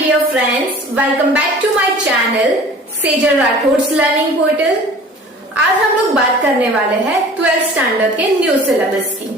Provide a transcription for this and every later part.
Dear friends, welcome back to my channel Sejal Rathore learning portal. आज हम लोग बात करने वाले हैं 12th स्टैंडर्ड के न्यू सिलेबस की।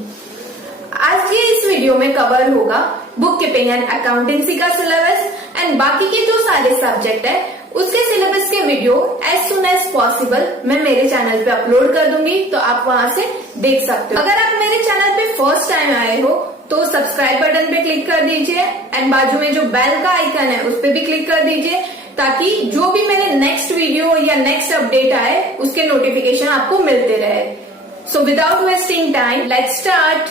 आज के इस वीडियो में कवर होगा बुक कीपिंग एंड अकाउंटेंसी का सिलेबस एंड बाकी के जो सारे सब्जेक्ट है उसके सिलेबस के video as soon as possible मैं मेरे चैनल पे अपलोड कर दूंगी, तो आप वहां से देख सकते हो। अगर आप मेरे चैनल पे फर्स्ट टाइम आए हो तो सब्सक्राइब बटन पे क्लिक कर दीजिए एंड बाजू में जो बेल का आइकन है उस पे भी क्लिक कर दीजिए, ताकि जो भी मेरे नेक्स्ट वीडियो या नेक्स्ट अपडेट आए उसके नोटिफिकेशन आपको मिलते रहे। So without wasting time let's start.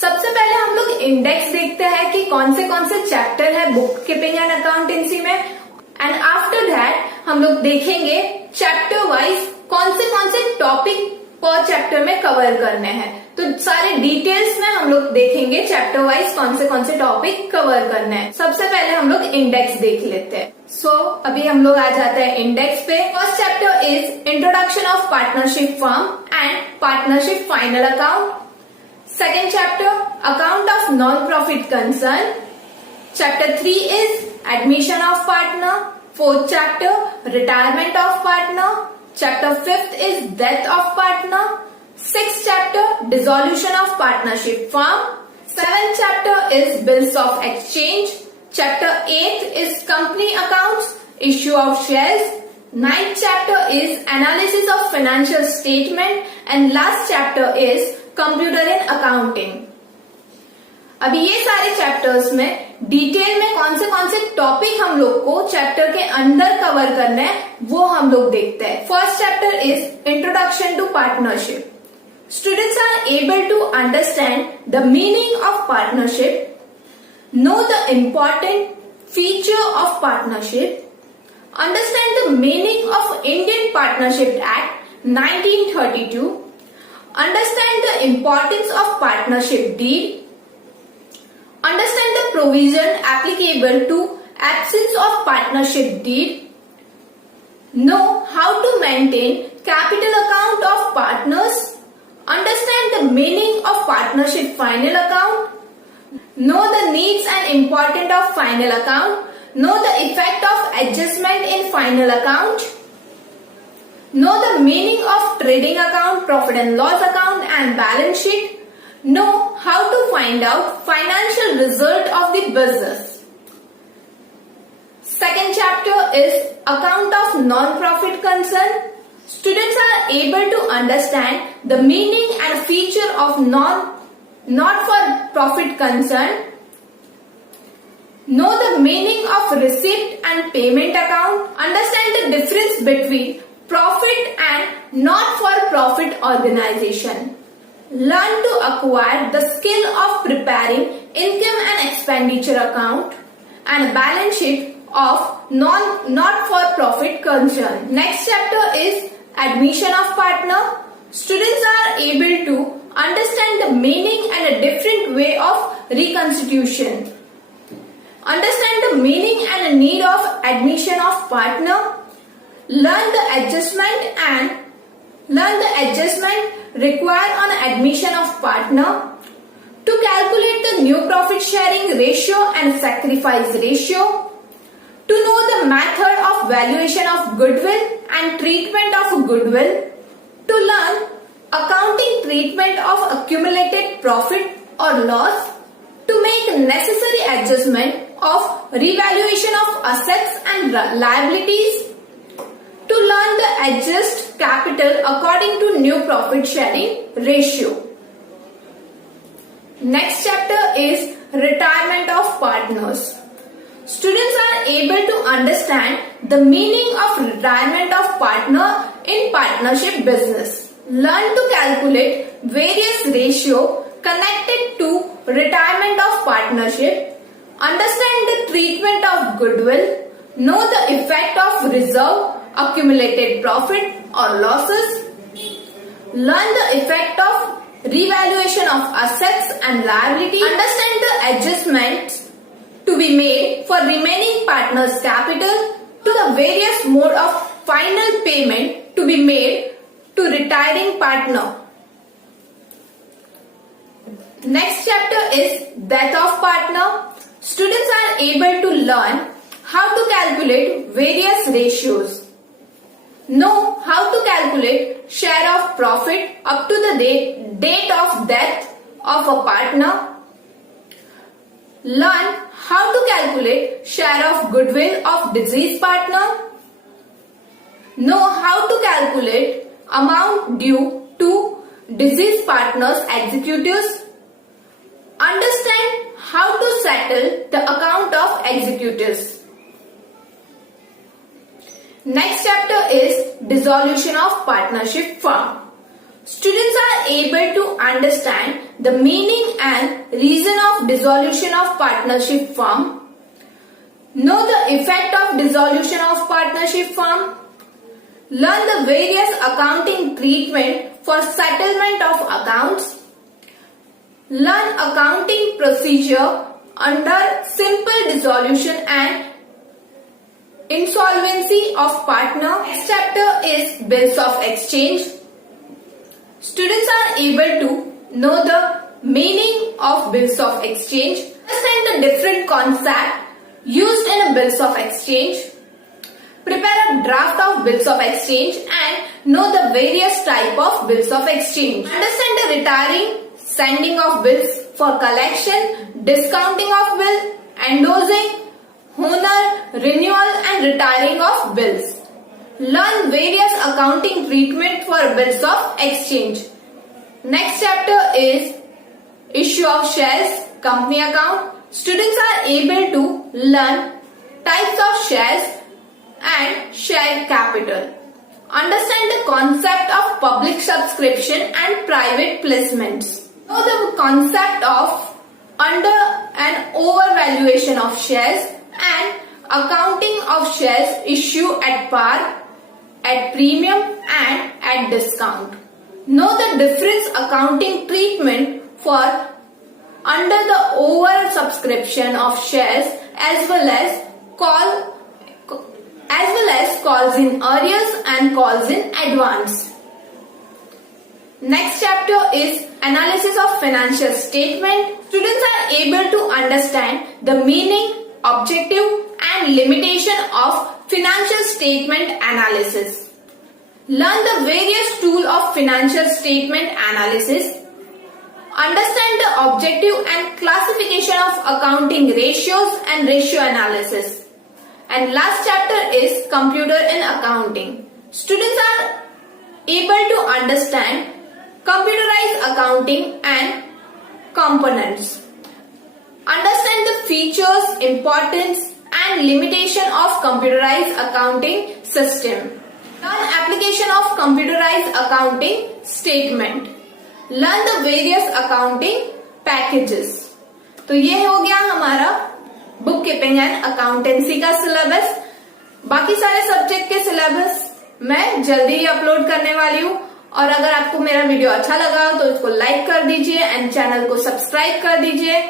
सबसे पहले हम लोग इंडेक्स देखते हैं कि कौन से चैप्टर है बुक कीपिंग एंड अकाउंटेंसी में, एंड आफ्टर दैट हम लोग देखेंगे चैप्टर वाइज कौन से टॉपिक पर चैप्टर में कवर करने हैं। तो सारे डिटेल्स में हम लोग देखेंगे चैप्टर वाइज कौन से टॉपिक कवर करने हैं। सबसे पहले हम लोग इंडेक्स देख लेते हैं। सो अभी हम लोग आ जाते हैं इंडेक्स पे। First chapter is introduction of partnership firm and partnership final account. Second chapter, account of non-profit concern. Chapter 3 is admission of partner. Fourth chapter, retirement of partner. Chapter 5th is death of partner. Sixth chapter, dissolution of partnership firm. Seventh chapter is bills of exchange. Chapter 8 is company accounts, issue of shares. Ninth chapter is analysis of financial statement, and last chapter is computer in accounting. अभी ये सारे chapters में detail में कौन से topic हम लोग को चैप्टर के अंदर कवर करना है वो हम लोग देखते हैं। First chapter is introduction to partnership. Students are able to understand the meaning of partnership, know the important feature of partnership, understand the meaning of Indian partnership act 1932, understand the importance of partnership deed, understand the provision applicable to absence of partnership deed, know how to maintain capital account of partners, understand the meaning of partnership final account, know the needs and importance of final account, know the effect of adjustment in final account, know the meaning of trading account, profit and loss account and balance sheet. Know how to find out financial result of the business. Second chapter is account of non-profit concern. Students are able to understand the meaning and feature of not-for-profit concern. Know the meaning of receipt and payment account. Understand the difference between profit and not-for-profit organization. Learn to acquire the skill of preparing income and expenditure account and balance sheet of not-for-profit concern. Next chapter is admission of partner. Students are able to understand the meaning and a different way of reconstitution. Understand the meaning and the need of admission of partner. Learn the adjustment required on admission of partner. To calculate the new profit sharing ratio and sacrifice ratio. To know the method of valuation of goodwill and treatment of goodwill. To learn accounting treatment of accumulated profit or loss. To make necessary adjustment of revaluation of assets and liabilities. To learn the adjust capital according to new profit sharing ratio. Next chapter is retirement of partners. Students are able to understand the meaning of retirement of partner in partnership business. Learn to calculate various ratio connected to retirement of partnership. Understand the treatment of goodwill. Know the effect of reserve, accumulated profit or losses. Learn the effect of revaluation of assets and liability. Understand the adjustments to be made for remaining partners' capital, to the various mode of final payment to be made to retiring partner. Next chapter is death of partner. Students are able to learn how to calculate various ratios, know how to calculate share of profit up to the date of death of a partner, learn how to calculate share of goodwill of deceased partner, know how to calculate amount due to deceased partner's executors, understand how to settle the account of executors. Next chapter is dissolution of partnership firm. Students are able to understand the meaning and reason of dissolution of partnership firm, know the effect of dissolution of partnership firm, learn the various accounting treatment for settlement of accounts, learn accounting procedure under simple dissolution and insolvency of partner. Next chapter is bills of exchange. Students are able to know the meaning of bills of exchange, understand the different concepts used in a bills of exchange, prepare a draft of bills of exchange and know the various type of bills of exchange. Understand the retiring, sending of bills for collection, discounting of bill, endorsing, honor, renewal and retiring of bills. Learn various accounting treatment for bills of exchange. Next chapter is issue of shares, company account. Students are able to learn types of shares and share capital. Understand the concept of public subscription and private placements. Know the concept of under and overvaluation of shares and accounting of shares issued at par, at premium and at discount. Know the difference accounting treatment for under the over subscription of shares as well as calls in arrears and calls in advance. Next chapter is analysis of financial statement. Students are able to understand the meaning, objective and limitation of financial statement analysis. Learn the various tools of financial statement analysis. Understand the objective and classification of accounting ratios and ratio analysis. And last chapter is computer in accounting. Students are able to understand computerized accounting and components. Understand the features, importance and limitation of computerized accounting system. Learn application of computerized accounting statement. Learn the various accounting packages. तो ये हो गया हमारा book keeping and accountancy का syllabus. बाकी सारे subject के syllabus मैं जल्दी ही अपलोड करने वाली हूँ और अगर आपको मेरा वीडियो अच्छा लगा तो इसको लाइक कर दीजिए एंड चैनल को सब्सक्राइब कर दीजिए।